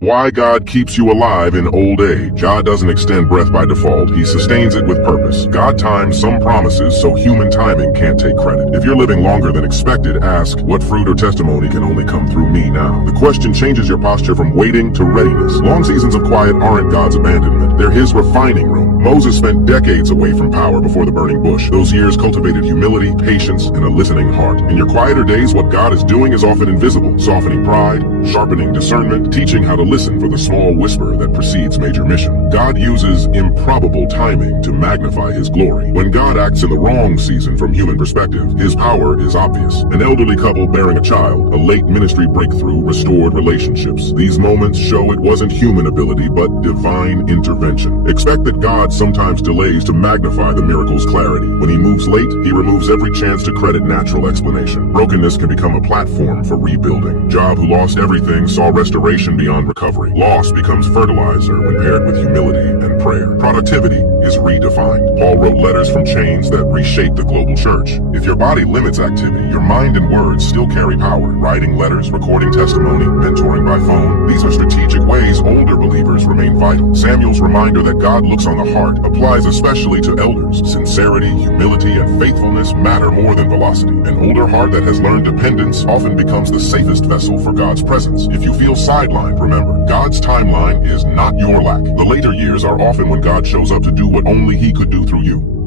Why God keeps you alive in old age. God doesn't extend breath by default. He sustains it with purpose. God times some promises so human timing can't take credit. If you're living longer than expected, ask, what fruit or testimony can only come through me now? The question changes your posture from waiting to readiness. Long seasons of quiet aren't God's abandonment. They're his refining room. Moses spent decades away from power before the burning bush. Those years cultivated humility, patience, and a listening heart. In your quieter days, what God is doing is often invisible, softening pride, sharpening discernment, teaching how to listen for the small whisper that precedes major mission. God uses improbable timing to magnify his glory. When God acts in the wrong season from human perspective, his power is obvious. An elderly couple bearing a child, a late ministry breakthrough, restored relationships. These moments show it wasn't human ability, but divine intervention. Expect that God sometimes delays to magnify the miracle's clarity. When he moves late, he removes every chance to credit natural explanation. Brokenness can become a platform for rebuilding. Job, who lost everything, saw restoration beyond recovery. Loss becomes fertilizer when paired with humility and prayer. Productivity is redefined. Paul wrote letters from chains that reshaped the global church. If your body limits activity, your mind and words still carry power. Writing letters, recording testimony, mentoring by phone. These are strategic ways older believers remain vital. Samuel's reminder that God looks on the heart applies especially to elders. Sincerity, humility, and faithfulness matter more than velocity. An older heart that has learned dependence often becomes the safest vessel for God's presence. If you feel sidelined, remember, God's timeline is not your lack. The later years are often when God shows up to do what only he could do through you.